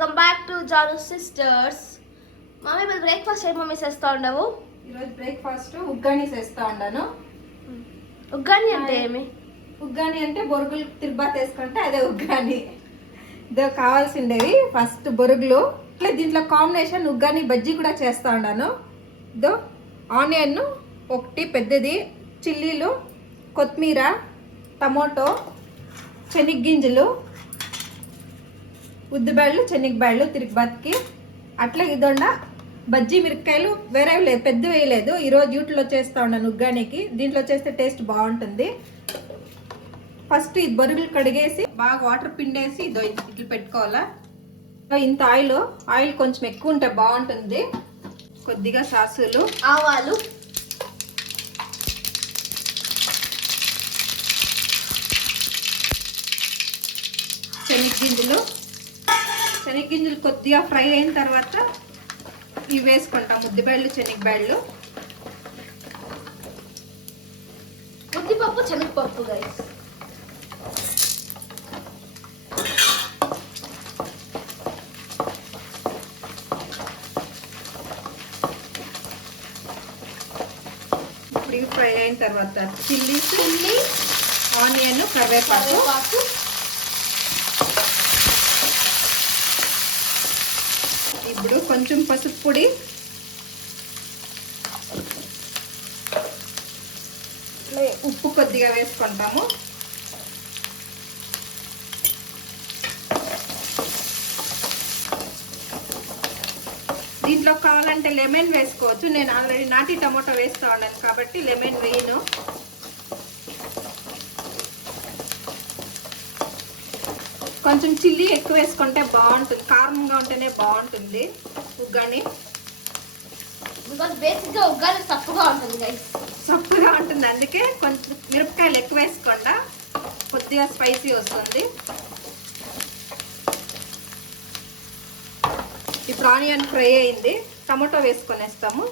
Welcome back to Janu sisters. Mummy ఇప్పుడు breakfast ఏం mummy చేస్తా ఉండవు? ఈరోజు బ్రేక్ఫాస్ట్ ఉగ్గాని చేస్తా ఉన్నాను ఉగ్గాని అంటే ఏమి? ఉగ్గాని అంటే బొరుగులు తిరుబాత్ వేసుకుంటే అదే ఉగ్గాని. ఇదో కావాల్సిండేవి ఫస్ట్ బొరుగులు. ఇట్లా దీంట్లో కాంబినేషన్ ఉగ్గాని బజ్జీ కూడా చేస్తా ఉన్నాను ఇదో ఆనియన్ ఒకటి పెద్దది చిల్లీలు కొత్తిమీర టమోటో శనగ్గింజలు ఉద్దిబేళ్ళు శనగబేళ్ళు తిరిగిబాత్కి అట్లా ఇదొండ. బజ్జీ మిరపకాయలు వేరే లేదు పెద్ద వేయలేదు ఈరోజు యూట్లో చేస్తా ఉన్నాను ఉగ్గానికి దీంట్లో చేస్తే టేస్ట్ బాగుంటుంది. ఫస్ట్ ఈ బొరుగులు కడిగేసి బాగా వాటర్ పిండేసి ఇదో ఇట్లా పెట్టుకోవాలా. ఇదో ఇంత ఆయిల్ ఆయిల్ కొంచెం ఎక్కువ ఉంటే బాగుంటుంది. కొద్దిగా సాసులు. ఆవాలు. శనగ్గింజలు శనగ్గింజలు కొద్దిగా ఫ్రై అయిన తర్వాత ఇవి వేసుకుంటాం. ముద్దిబేళ్ళు శనగబేళ్ళు. ఉద్దిపప్పు శనగపప్పు గైస్ ఇప్పుడు ఇవి ఫ్రై అయిన తర్వాత చిల్లీస్ చిల్లీ. ఆనియన్ కరివేపాకు. ఇప్పుడు కొంచెం పసుపు పొడి. ఉప్పు కొద్దిగా వేసుకుంటాము. దీంట్లో కావాలంటే లెమన్ వేసుకోవచ్చు. నేను ఆల్రెడీ నాటి టమోటా వేస్తూ ఉన్నాను కాబట్టి లెమన్ వేయను. కొంచెం చిల్లీ ఎక్కువ వేసుకుంటే బాగుంటుంది. కారంగా ఉంటేనే బాగుంటుంది. ఉగ్గాని. బికాస్ బేసిక్గా ఉగ్గాని తప్పుగా ఉంటుంది సప్పుగా ఉంటుంది. అందుకే కొంచెం మిరపకాయలు ఎక్కువ వేసుకోండా కొద్దిగా స్పైసీ వస్తుంది. ఇప్పుడు ఆనియన్ ఫ్రై అయింది. టమాటో వేసుకొనేస్తాము.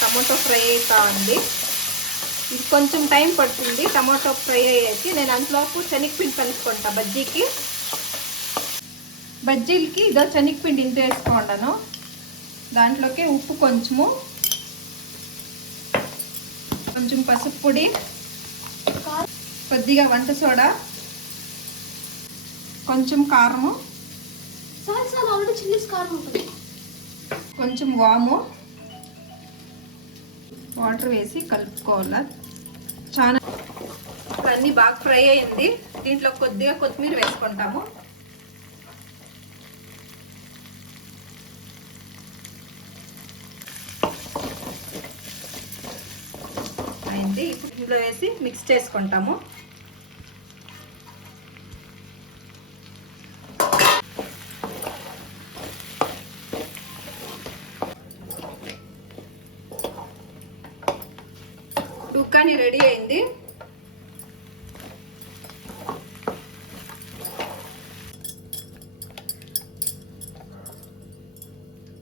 టమాటో ఫ్రై అవుతా ఉంది. ఇది కొంచెం టైం పడుతుంది టమాటో ఫ్రై అయ్యేసి నేను అంతలోపు శనగపిండి కలుపుకుంటా బజ్జీకి. బజ్జీలకి ఇదో శనగపిండి ఇంత వేసుకోండాను. దాంట్లోకి ఉప్పు కొంచెము కొంచెం పసుపు పొడి కొద్దిగా వంట సోడా కొంచెం కారము కారం ఉంటుంది. కొంచెం వాము వాటర్ వేసి కలుపుకోవాలి? చాలా ఇప్పుడు అన్నీ బాగా ఫ్రై అయింది. దీంట్లో కొద్దిగా కొత్తిమీర వేసుకుంటాము. అయింది. ఇప్పుడు ఇందులో వేసి మిక్స్ చేసుకుంటాము. రెడీ అయింది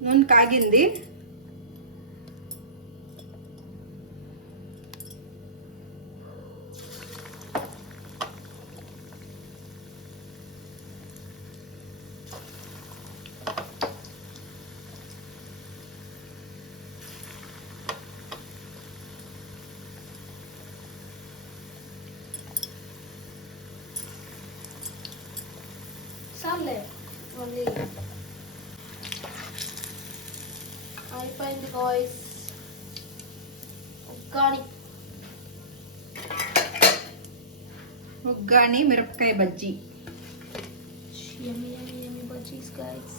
నూనె కాగింది. సార్లే మళ్ళీ అయిపోయింది బాయ్స్ ఉగ్గాని ఉగ్గాని మిరపకాయ bajji yummy yummy yummy bajjis guys